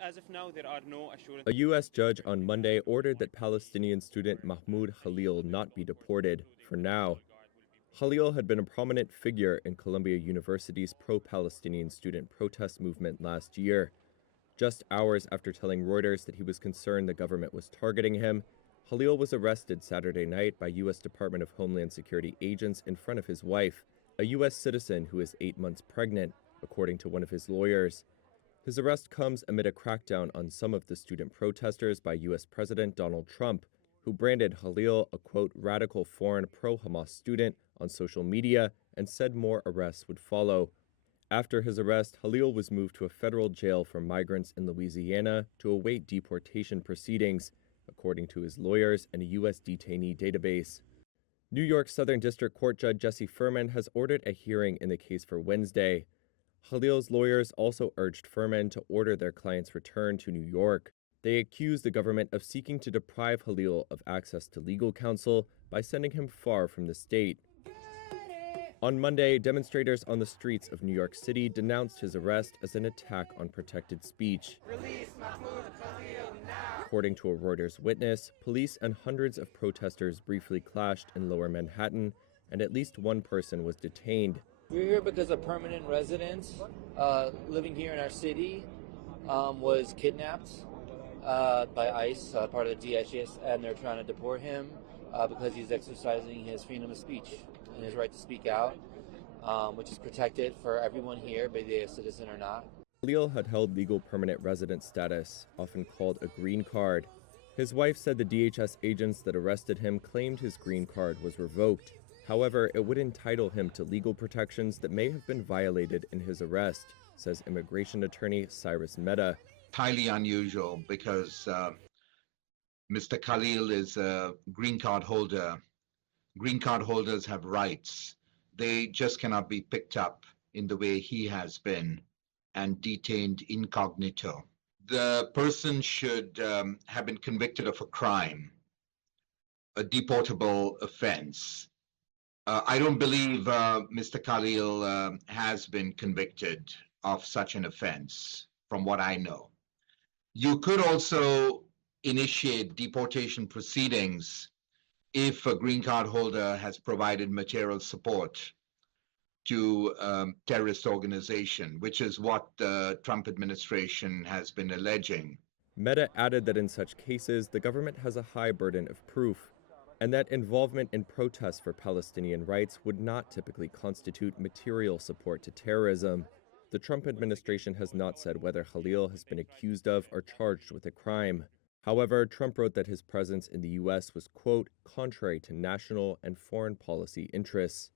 As of now, there are no assurances. A U.S. judge on Monday ordered that Palestinian student Mahmoud Khalil not be deported, for now. Khalil had been a prominent figure in Columbia University's pro-Palestinian student protest movement last year. Just hours after telling Reuters that he was concerned the government was targeting him, Khalil was arrested Saturday night by U.S. Department of Homeland Security agents in front of his wife, a U.S. citizen who is 8 months pregnant, according to one of his lawyers. His arrest comes amid a crackdown on some of the student protesters by U.S. President Donald Trump, who branded Khalil a, quote, radical foreign pro-Hamas student on social media and said more arrests would follow. After his arrest, Khalil was moved to a federal jail for migrants in Louisiana to await deportation proceedings, according to his lawyers and a U.S. detainee database. New York Southern District Court Judge Jesse Furman has ordered a hearing in the case for Wednesday. Khalil's lawyers also urged Furman to order their client's return to New York. They accused the government of seeking to deprive Khalil of access to legal counsel by sending him far from the state. On Monday, demonstrators on the streets of New York City denounced his arrest as an attack on protected speech. Release Mahmoud Khalil now! According to a Reuters witness, police and hundreds of protesters briefly clashed in Lower Manhattan, and at least one person was detained. We're here because a permanent resident living here in our city was kidnapped by ICE, part of the DHS, and they're trying to deport him because he's exercising his freedom of speech and his right to speak out, which is protected for everyone here, be they a citizen or not. Khalil had held legal permanent resident status, often called a green card. His wife said the DHS agents that arrested him claimed his green card was revoked. However, it would entitle him to legal protections that may have been violated in his arrest, says immigration attorney Cyrus Mehta. Highly unusual because Mr. Khalil is a green card holder. Green card holders have rights. They just cannot be picked up in the way he has been and detained incognito. The person should have been convicted of a crime, a deportable offense. I don't believe Mr. Khalil has been convicted of such an offense, from what I know. You could also initiate deportation proceedings if a green card holder has provided material support to terrorist organization, which is what the Trump administration has been alleging. Mehta added that in such cases, the government has a high burden of proof, and that involvement in protests for Palestinian rights would not typically constitute material support to terrorism. The Trump administration has not said whether Khalil has been accused of or charged with a crime. However, Trump wrote that his presence in the U.S. was, quote, contrary to national and foreign policy interests.